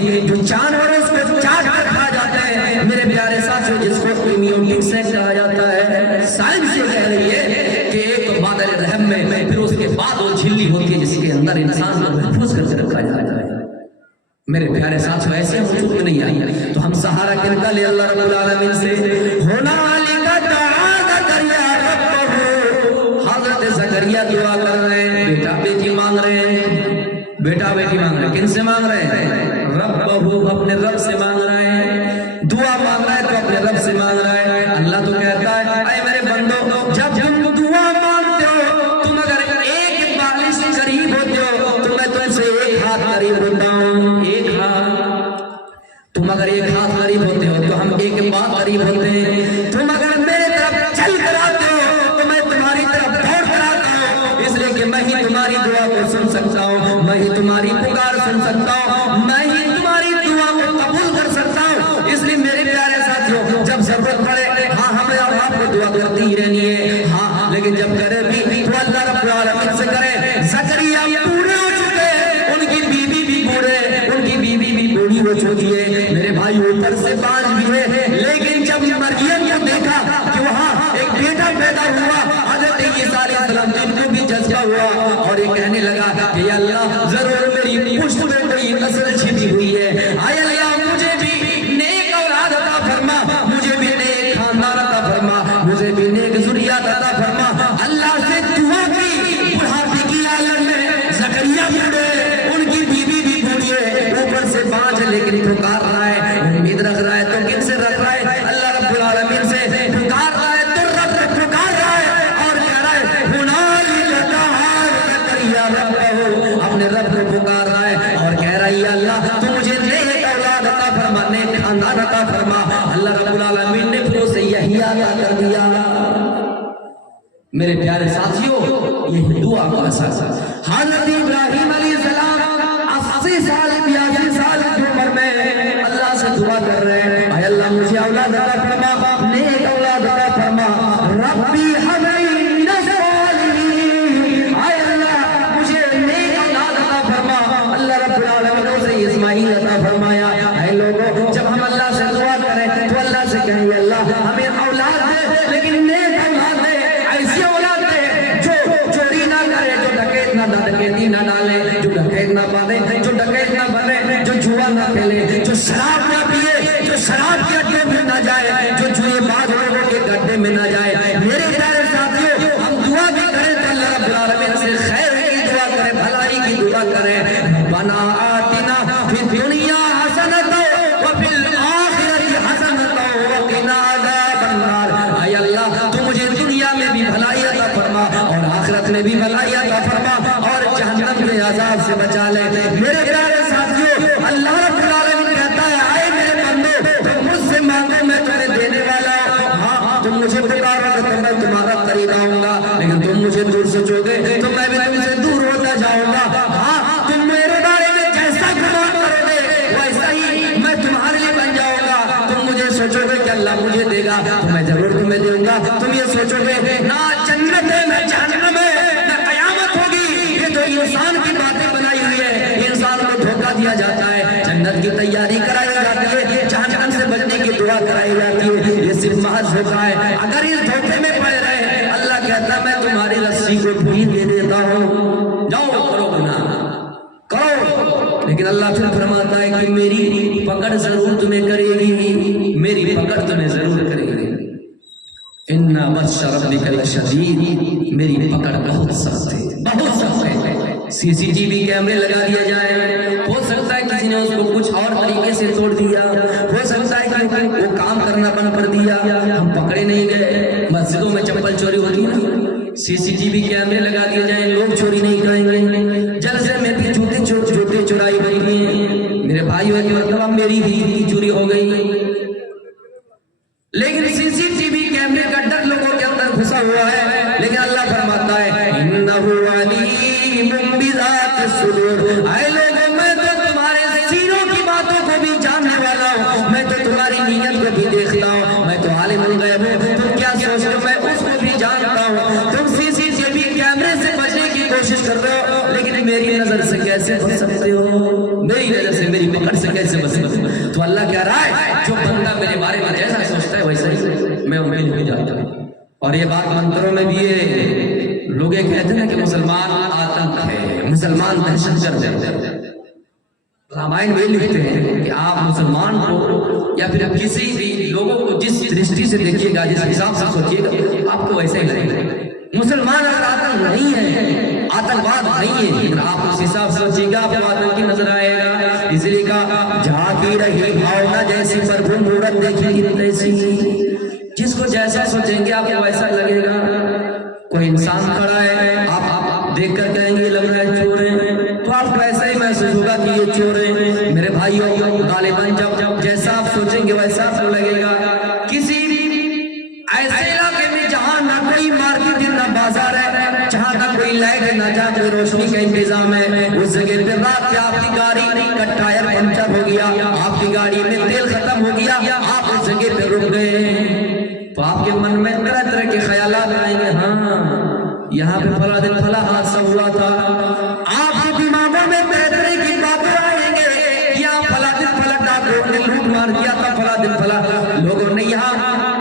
لیے جو جانور اس کو چاٹ کر کھا جاتے ہیں، میرے پیارے ساتھیوں جس کو ایمیونٹک سے کہا جاتا ہے، سائنس یہ کہہ رہی ہے کہ ایک بادل رحم میں پھر اس کے بعد وہ جھلی ہوتی ہے جس کے اندر انسان کو محفوظ کر کے رکھا جاتا ہے۔ میرے پیارے ساتھیوں ایسے وجود میں نہیں آئی تو ہم سہارا کن کا لے اللہ رب العالمین سے ہونا علی کا دعا زکریا رب، حضرت زکریا دعا کر رہے ہیں، بیٹا بیٹی مانگ رہے ہیں، بیٹا بیٹی مانگ رہے ہیں، کن سے مانگ رہے ہیں؟ رب، اپنے رب سے مانگ رہے ہیں، دعا مانگ رہے ہیں تو اپنے رب سے مانگ رہے ہیں۔ اللہ تو کہتا ہے اے میرے بندو، جب تم دعا مانگتے ہو تم اگر ایک بالش قریب ہوتے ہو تو میں تم سے ایک ہاتھ قریب ہوتا ہوں، ایک ہاتھ، تم اگر ایک ہاتھ قریب ہوتے ہو تو ہم ایک بات قریب ہوتے ہیں، تم اگر میرے طرف چل کر آتے ہو تو میں تمہاری طرف دوڑ کر آتا ہوں، اس لیے کہ میں ہی تمہاری دعا کو سن سکتا ہوں، میں ہی تمہاری پکار سن سکتا ہوں، میں ہی تمہاری دعا کو قبول کر سکتا ہوں۔ اس لیے میرے پیارے ساتھیوں جب ضرورت پڑے ہاں ہمیں اور آپ کو دعا کرتی ہی رہنی ہے، ہاں لیکن جب کرے بھی تو اللہ رب العالمین سے کرے۔ زکریا پورے ہو چکے، ان کی بیوی بھی بوڑھے، ان کی بیوی بھی بوڑھی ہو چکی ہے، میرے بھائی اوپر سے 5 بھی ہے، لیکن جب مریم کو دیکھا کہ وہاں ایک بیٹا پیدا ہوا، حضرت عیسیٰ علیہ السلام جن کو بھی جذبہ ہوا اور یہ کہنے لگا کہ یا اللہ ضرور میری پشت میں کوئی نسل چھپی ہوئی ہے، اے اللہ مجھے بھی نیک اولاد عطا فرما، مجھے بھی نیک خاندان عطا فرما، مجھے بھی نیک ذریات عطا فرما۔ اللہ سے دعا کی، بڑھاپے کی حالت میں زکریا بوڑھے، ان کی بیوی بھی بوڑھی ہے، اوپر سے 5 لیکن پکار رہا ہے، امید رکھ رہا ہے تو کن سے رکھ رہا ہے؟ اللہ رب العالمین سے پکار رہا ہے تو رب سے پکار رہا ہے اور کہہ رہا ہے ہنالک دعا زکریا ربہ، اپنے رب کو پکار رہا ہے اور کہہ رہا ہے یا اللہ تو مجھے نیک اولاد عطا فرما، نیک خاندان عطا فرما۔ اللہ رب العالمین نے پھر اسے یحییٰ عطا کر دیا۔ میرے پیارے ساتھیوں یہ دعا کا اثر، حضرت ابراہیم علیہ السلام 80 سال 82 سال کی عمر میں اللہ سے دعا کر رہے ہیں، اے اللہ مجھے اولاد عطا فرما، نیک اولاد عطا فرما، ربی ہب لی من الصالحین، اے اللہ مجھے نیک اولاد عطا فرما۔ اللہ رب العالمین نے اسے اسماعیل عطا فرمایا۔ اے لوگوں جب ہم اللہ سے دعا کریں تو اللہ سے کہیں اللہ ہمیں اولاد دے، لیکن نیک اولاد دے، ایسی اولاد دے جو چوری نہ کرے، جو ڈکیت نہ ڈکیتی نہ ڈالے، جو ڈکیت نہ باندھے، جو ڈکیت نہ بنے، جو جوا نہ کھیلے، جو شراب نہ پیے، جو شراب کے اڈے میں نہ جائے، جو جوئے باز لوگوں کے گڈھے میں نہ جائے۔ میرے پیارے ساتھیوں ہم دعا بھی کریں تو اللہ رب العالمین سے خیر کی دعا کریں، بھلائی کی دعا کریں۔ ربنا آتنا فی الدنیا حسنۃ وفی الآخرۃ حسنۃ وقنا عذاب النار، اے اللہ تو مجھے دنیا میں بھی بھلائی عطا فرما اور آخرت میں بھی بھلائی عطا فرما اور جہنم کے عذاب سے بچا لے۔ میرے پیارے ساتھیوں اللہ رب العالمین کہتا ہے اے میرے بندو تم مجھ سے مانگو میں تمہیں دینے والا ہوں، ہاں تم مجھے پکارو تو میں تمہارا قریب آؤں گا، لیکن تم مجھے دور سوچو گے تو میں بھی تم سے دور ہوتا جاؤں گا، ہاں تم میرے بارے میں جیسا گمان کرو گے ویسا ہی میں تمہارے لیے بن جاؤں گا۔ تم مجھے سوچو گے کہ اللہ مجھے دے گا تو میں ضرور تمہیں دوں گا، تم یہ سوچو گے نہ جنت ہے نہ جہنم ہے نہ قیامت ہوگی، یہ تو انسان کی باتیں بنائی ہوئی ہے، انسان کو دھوکہ دیا جاتا ہے، جنت کی تیاری کرائی جاتی ہے، جہنم سے بچنے کی دعا کرائی جاتی ہے، یہ صرف محض دھوکہ ہے۔ اگر اس دھوکے میں پڑے رہے اللہ کہتا ہے میں تمہاری رسی کو بھی دے دیتا ہوں، جاؤ کرو گناہ کرو، لیکن اللہ پھر فرماتا ہے کہ میری پکڑ ضرور تمہیں کرے گی، میری پکڑ تمہیں ضرور کرے گی۔ ان بطش ربک لشدید، میری پکڑ بہت سخت ہے، بہت سخت ہے۔ CCTV کیمرے لگا دیا جائے، ہو سکتا ہے کسی نے اس کو کچھ اور طریقے سے توڑ دیا، ہو سکتا ہے کہ وہ کام کرنا بند کر دیا، ہم پکڑے نہیں گئے۔ مسجدوں میں چپل چوری ہوتی ہے نا، CCTV کیمرے لگا دیے جائیں، لوگ چوری نہیں کریں گے۔ جلسے میں بھی جوتے چورائی ہوئی ہیں، میرے بھائیو ایک مرتبہ میری بھی چوری ہو گئی، لیکن CCTV کیمرے کا ڈر لوگوں کے اندر گھسا ہوا ہے، لیکن اللہ فرماتا ہے انہ علیم بذات الصدور، اے لوگوں میں تو تمہارے سینوں کی باتوں کو بھی جاننے والا ہوں، میں تو تمہاری نیت کو بھی دیکھتا ہوں، میں تو عالم الغیب ہوں، تم کیا سوچتے ہو میں اس کو بھی جانتا ہوں۔ تم CCTV کیمرے سے بچنے کی کوشش کر رہے ہو، لیکن میری نظر سے کیسے بچ سکتے ہو؟ میری نظر سے میری پکڑ سے کیسے اللہ کہہ رہا ہے جو بندہ میرے بارے میں جیسا سوچتا ہے ویسا ہی میں امید ہو جاتا ہوں. اور یہ بات منتروں میں بھی ہے. لوگ یہ کہتے ہیں کہ مسلمان آتنک ہے, مسلمان دہشت گرد ہے. رامائن میں لکھتے ہیں کہ آپ مسلمان کو یا پھر کسی بھی لوگوں کو جس درشٹی سے دیکھیے گا, جس حساب سے سوچیے گا, آپ کو ویسے ہی لگے گا. مسلمان اگر آتنک نہیں ہے, آتنکواد نہیں ہے, لیکن آپ اس حساب سے سوچیے گا آپ کو آتنکی نظر آئے گا. اس لیے کہا جھانکی رہی بھاؤنا جیسی پر مورت دیکھی تیسی. جس کو جیسا سوچیں گے آپ کو ویسا لگے گا. کوئی انسان کھڑا ہے, آپ دیکھ کر کہیں گے لگ رہا ہے چور ہے, تو آپ کو ایسا ہی محسوس ہوگا کہ یہ چور ہے. میرے بھائیوں غالباً جب جیسا آپ سوچیں گے ویسا آپ کو لگے گا. کسی ایسے علاقے میں جہاں نہ کوئی مارکیٹ نہ بازار ہے, جہاں نہ کوئی لائٹ ہے, نہ جہاں کوئی روشنی کا انتظام ہے, اس جگہ پہ رات آپ کی گاڑی کا ٹائر پنچر ہو گیا, آپ کی گاڑی میں تیل ختم ہو گیا, آپ اس جگہ پہ رک گئے, تو آپ کے من میں طرح طرح کے خیالات آئیں گے. ہاں یہاں پہ فلاں دن فلاں حادثہ ہوا تھا. آپ کے دماغوں میں طرح طرح کی باتیں آئیں گے. یہاں فلاں دن فلاں ڈاکوؤں نے لوٹ مار کیا تھا, فلاں دن فلاں لوگوں نے یہاں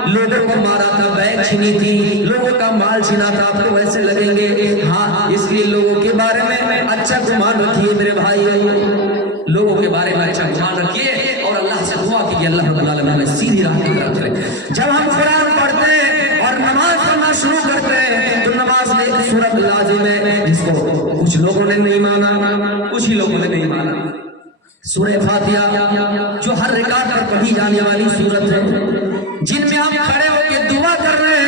لوگوں کو مارا تھا, بیگ چھینی تھی, لوگوں کا مال چھینا تھا. آپ کو ویسے لگیں گے. ہاں اس لیے لوگوں کے بارے میں اچھا گمان رکھیے میرے بھائی, لوگوں کے بارے میں اچھا گمان رکھیے اور اللہ سے دعا کیجیے اللہ رب العالمین ہمیں سیدھی راہ کی طرف کرے. جب ہم قرآن پڑھتے ہیں اور نماز پڑھنا شروع کرتے ہیں تو نماز میں ایک سورت لازم ہے جس کو کچھ لوگوں نے نہیں مانا, کچھ ہی لوگوں نے نہیں مانا. سورہ فاتحہ جو ہر رکعت پر پڑھی جانے والی سورت ہے, جن میں ہم کھڑے ہو کے دعا کر رہے ہیں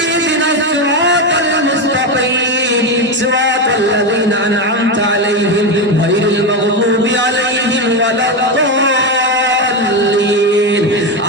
اهدنا الصراط المستقيم صراط الذين انعمت عليهم غير المغضوب عليهم ولا الضالين.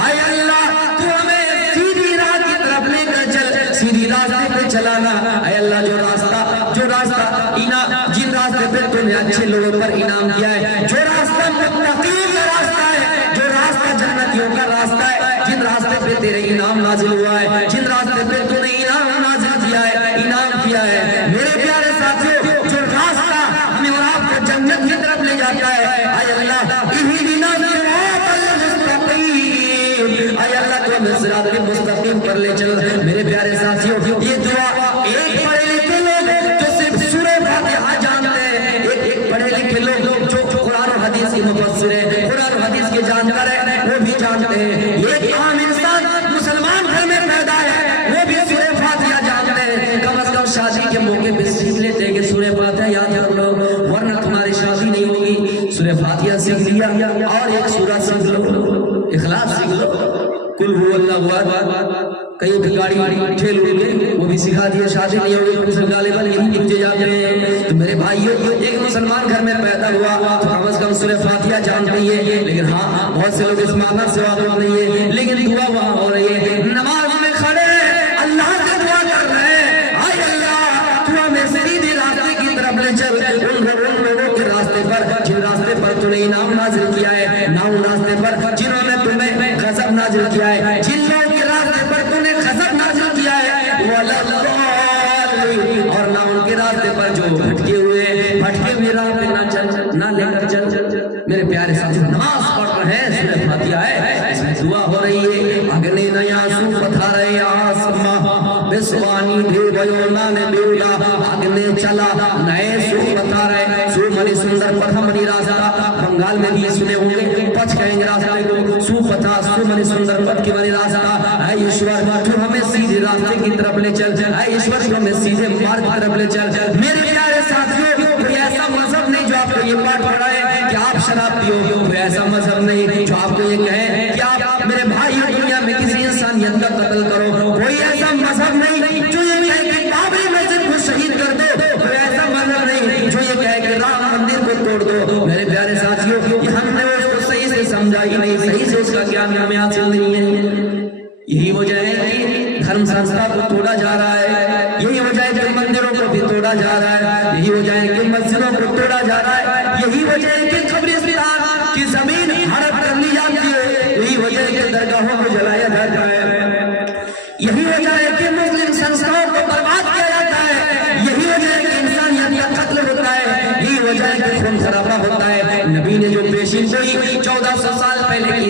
اے اللہ تو ہمیں سیدھی راہ کی طرف لے کر چل, سیدھی راستے پہ چلانا. اے اللہ جو راستہ جن راستے پہ تو نے اچھے لوگوں پر انعام کیا ہے, جو راستہ متقین کا راستہ ہے, جو راستہ جنتیوں کا راستہ ہے, جن راستے پہ تیرے انعام نازل ہوا ہے, جن راستے پہ تو نے انعام نازل کیا ہے, انعام کیا ہے. میرے پیارے ساتھیوں جو راستہ ہمیں اور آپ کو جنت کی طرف لے جاتا ہے, اے اللہ اهدنا الصراط المستقيم, اے اللہ تو ہمیں صراط المستقیم پر لے چل. میرے پیارے ساتھیوں یہ دعا ایک پڑھے لکھے لوگ جو صرف سورہ فاتحہ جانتے ہیں, ایک پڑھے لکھے لوگ جو قرآن و حدیث کے مفسر ہیں, قرآن و حدیث کے جانکار ہیں, وہ بھی جانتے ہیں. ایک عام انسان مسلمان گھر میں پیدا ہے, وہ بھی سورہ فاتحہ جانتے ہیں. کم از کم شادی کے موقع پہ سیکھ لیتے ہیں کہ سورہ فاتحہ یاد کر لو, ورنہ تمہاری شادی نہیں ہوگی. سورہ فاتحہ سیکھ لیا اور ایک سورہ سیکھ لو, اخلاص سیکھ لو, قل هو اللہ احد. کئی گاڑی ٹھیل اڑ گئے وہ بھی سکھا دیا, شادی نہیں ہوگی. غالباً یہی پوچھے جاتے ہیں. تو میرے بھائیوں ایک مسلمان گھر میں پیدا ہوا تو کم از کم سورہ فاتحہ جانتے ہی ہے, لیکن ہاں بہت سے لوگ اس معنی سے واقف نہیں ہے, لیکن دعا وہاں ہو رہی ہے. نماز میں کھڑے اللہ سے دعا کر رہے ہیں, اے اللہ تو ہمیں سیدھے راستے کی طرف لے چل. ان لوگوں کے راستے پر جن راستے پر تو نے انعام نازل کیا ہے, نہ ان راستے پر جنہوں نے تمہیں غضب نازل کیا ہے, جن لوگوں کے راستے پر تو نے غضب نازل کیا ہے, ولا الضالین, اور نہ ان کے راستے پر جو بھٹکے ہوئے راہ پہ نہ چل, نہ لے کر چل. میرے پیارے ساتھیوں نماز پڑھ رہے ہیں, سورہ فاتحہ ہے, اس میں دعا ہو رہی ہے. اگنے نیا سو پتھا رہے آسما بسوانی دے بیونا نے بیولا, اگنے چلا نئے سو پتھا رہے, سو منی سندر پتھا منی راستہ. بنگال میں بھی سنے ہوں گے, پچ کہیں گے راستے کو, سو پتھا سو منی سندر پتھ کی منی راستہ. اے ایشور تو ہمیں سیدھے راستے کی طرف لے چل, اے ایشور تو ہمیں سیدھے مارگ کی طرف لے چل. میرے پیارے ساتھیوں کوئی ایسا مذہب نہیں جو آپ کو یہ پاٹ پڑھائے کہ آپ شراب پیو, کوئی ایسا مذہب نہیں جو آپ کو یہ کہے کہ آپ میرے بھائی دنیا میں کسی انسانیت کا قتل کرو, کوئی ایسا مذہب نہیں جو یہ کہے کہ بابری مسجد کو شہید کر دو, کوئی ایسا مذہب نہیں جو یہ کہے کہ رام مندر کو توڑ دو. میرے پیارے ساتھیوں یہ ہم نے اس کو صحیح سے سمجھا ہی نہیں, صحیح سے اس کا گیان ہمیں حاصل نہیں ہے. یہی وجہ ہے کہ دھرم سنستھا کو توڑا جا رہا ہے, یہی وجہ ہے کہ مندروں کو بھی توڑا جا رہا ہے, یہی وجہ ہے کہ مسجدوں کو توڑا جا رہا ہے, یہی وجہ ہے کہ قبرستان کی زمین ہڑپ کر لی جاتی ہے, یہی وجہ ہے کہ درگاہوں کو جلایا جاتا ہے, یہی وجہ ہے کہ مسلم سنستھاؤں کو برباد کیا جاتا ہے, یہی وجہ ہے کہ انسانیت کا قتل ہوتا ہے, یہی وجہ ہے کہ خون خرابہ ہوتا ہے. نبی نے جو پیشین گوئی 1400 سال پہلے کی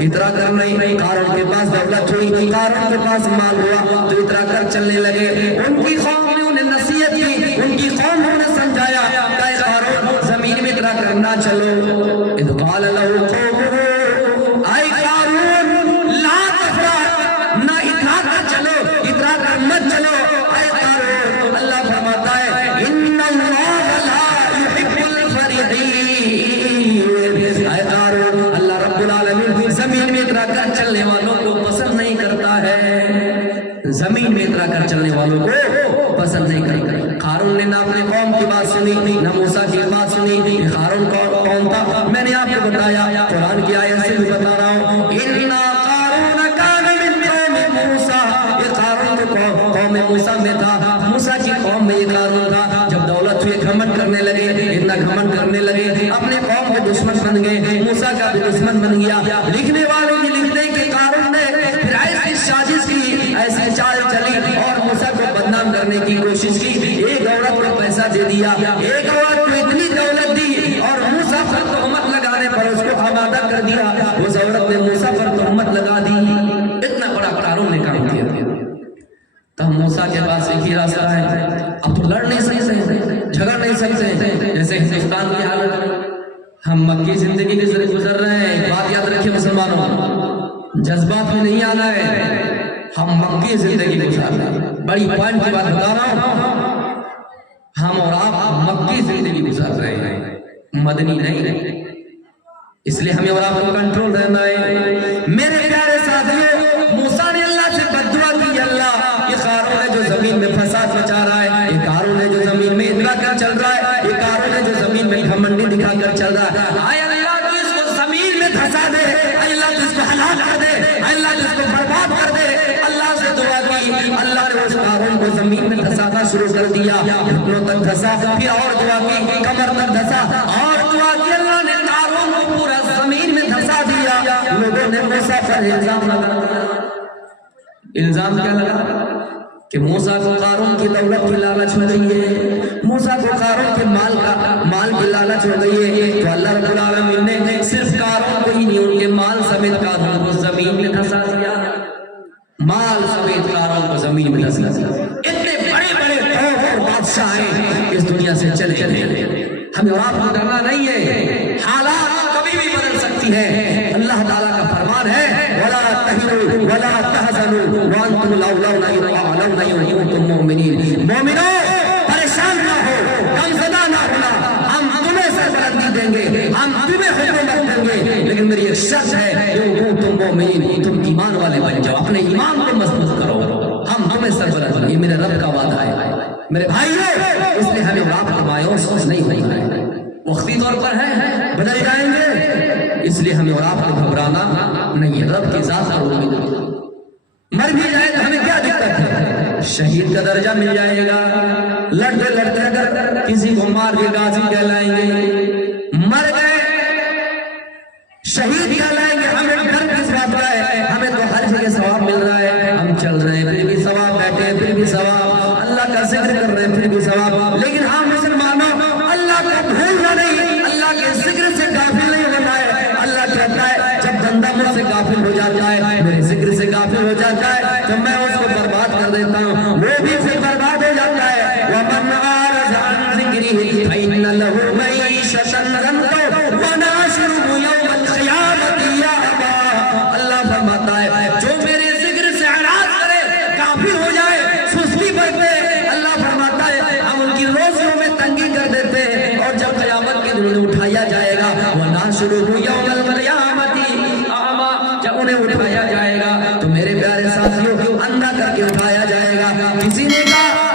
اترا کر نہیں، قارون کے پاس دولت ہوئی، قارون کے پاس مال ہوا تو اترا کر چلنے لگے۔ ان کی قوم نے انہیں نصیحت کی، ان کی قوم نے انہیں سمجھایا کہ قارون زمین میں اترا کر نہ چلو۔ اذ قال له قومه اے قارون لا تفرح، نہ اترا کر چلو، اترا کر مت چلو۔ اے قارون، اللہ فرماتا ہے ان اللہ لا يحب الفرحین۔ اے قارون، اللہ رب العالمین زمین میں اترا کر چلنے والوں کو پسند نہیں کرتا ہے، زمین میں اترا کر چلنے والوں کو پسند نہیں کرتا۔ قارون نے نہ اپنے قوم کی بات سنی، نہ موسیٰ کی بات سنی۔ قارون کون تھا؟ میں نے آپ کو بتایا، قرآن کی آیت سے بھی بتا رہا ہوں، اِنَّا قَارُونَ كَانَ مِن قَوْمِ مُوسَىٰ۔ یہ قارون تو قوم موسیٰ میں تھا، موسیٰ کی قوم میں یہ قارون تھا۔ جب دولت ہوئی گھمنڈ کرنے لگے، اتنا گھمنڈ کرنے لگے، اپنے قوم کے دشمن بن گئے، موسیٰ کا بھی دشمن بن گیا۔ لکھنے والے بھی لکھتے ہیں کہ قارون نے پھر ایسی سازش کی، ایسی چال چلی اور موسیٰ کو بدنام کرنے کی کوشش کی۔ ایک عورت کو پیسہ دے دیا، ایک عورت کو اتنی دولت دی اور موسیٰ پر تہمت لگانے پر اس کو آمادہ کر دیا۔ اس عورت نے موسیٰ پر تہمت لگا دی۔ اتنا بڑا قارون نے کام کیا۔ تب موسیٰ کے پاس ایک ہی راستہ ہے، اب تو لڑ نہیں سکتے، جھگڑ نہیں سکتے۔ جیسے ہندوستان کی حالت، ہم مکی زندگی کے ذریعے گزر رہے ہیں۔ ایک بات یاد رکھیں مسلمانوں، جذبات میں نہیں آنا ہے، ہم مکی زندگی گزار رہے ہیں۔ بڑی پوائنٹ کی بات بتا رہا ہوں، ہم اور آپ مکی زندگی گزار رہے ہیں، مدنی نہیں۔ اس لیے ہمیں اور آپ کو کنٹرول رہنا ہے۔ میرے پیارے ساتھیوں، موسیٰ نے اللہ سے بددعا کی، اللہ یہ قارون ہے جو زمین میں فساد مچا رہا ہے، یہ قارون ہے جو زمین میں اترا کر چل رہا ہے، یہ قارون ہے جو زمین میں گھمنڈی دکھا کر چل رہا ہے۔ آئے اللہ تو اس کو زمین میں دھسا دے، اللہ تو اس کو ہلاک کر دے، اللہ تو اس کو برباد کر دے۔ اللہ سے دعا کی، اللہ نے اس قارون کو زمین میں دھسانا شروع کر دیا، گھٹنوں تک دھسا، پھر اور دعا کی، کمر تک دھسا، اور دعا کی، اللہ نے قارون کو پورا زمین میں دھسا دیا۔ لوگوں نے موسیٰ پر الزام لگا، الزام کیا لگا کہ موسیٰ کو قارون کی دولت کی لالچ ہو گئی ہے، موسیٰ کو قارون کے مال کی لالچ ہو گئی ہے۔ تو اللہ رب العالمین نے صرف قارون کو ہی نہیں، ان کے مال سمیت قارون کو زمین میں دھسا دیا، مال سمیت قارون کو زمین میں دھسا دیا۔ اتنے بڑے بڑے اور بادشاہ ہیں اس دنیا سے چلے گئے، ہمیں اور آپ کو ڈرنا نہیں ہے، حالات کبھی بھی بدل سکتی ہے۔ اللہ تعالیٰ کا فرمان ہے وَلَا تَهِنُوا وَلَا تَحْزَنُوا وَأَنْتُمُ الْأَعْلَوْنَ إِن كُنتُم مُّؤْمِنِينَ۔ مومنوں پریشان نہ ہو، غمزدہ نہ ہونا، ہم تمہیں سربلندی دیں گے، ہم تمہیں حکومت دیں گے، لیکن میری ایک شرط ہے إِن كُنتُم مُّؤْمِنِينَ، تم ایمان والے بن جاؤ، اپنے ایمان کو مضبوط کرو، ہم تمہیں سربلند، یہ میرے رب کا وعدہ ہے میرے بھائیوں۔ اس لیے ہمیں آپ کو مایوس نہیں ہونا ہے، وقتی طور پر ہے، بدل جائیں گے، اس لیے ہمیں اور آپ کو گھبرانا نہیں ہے۔ رب کی ذات پر امید رکھو، مر بھی جائے تو ہمیں کیا دقت ہے، شہید کا درجہ مل جائے گا۔ لڑتے لڑتے اگر کسی کو مار کے غازی کہلائیں گے، مر گئے شہید کہلائیں گے، ہمیں ڈر کس بات کا ہے، ہمیں تو ہر جگہ ثواب مل رہا ہے، ہم چل رہے ہیں پھر بھی ثواب، بیٹھے ہیں پھر بھی ثواب، اللہ کا ذکر کر رہے ہیں پھر بھی ثواب۔ لیکن ہاں مسلمانوں، اللہ کو بھولنا نہیں، اللہ کے ذکر سے غافل نہیں ہونا ہے۔ اللہ کہتا ہے جب بندہ مجھ سے غافل ہو جاتا ہے، میرے ذکر سے غافل ہو جاتا ہے، تو میں اس کو برباد کر دیتا ہوں، وہ بھی پھر برباد ہو جاتا ہے۔ وَمَنْ أَعْرَضَ عَنْ ذِكْرِهِ فَإِنَّ لَهُ مَعِيشَةً ضَنكًا وَنَحْشُرُهُ يَوْمَ الْقِيَامَةِ أَعْمَىٰ۔ اللہ فرماتا ہے جو میرے ذکر سے اعراض کرے، غافل ہو جائے، سستی برتے، اللہ فرماتا ہے ہم ان کی روزیوں میں تنگی کر دیتے ہیں، اور جب قیامت کے دن انہیں اٹھایا جائے گا، وَنَحْشُرُهُ يَوْمَ الْقِيَامَةِ أَعْمَىٰ، جب انہیں اٹھایا جائے گا تو میرے پیارے ساتھیوں اندھا کر کے اٹھایا جائے گا۔ کسی نے کہا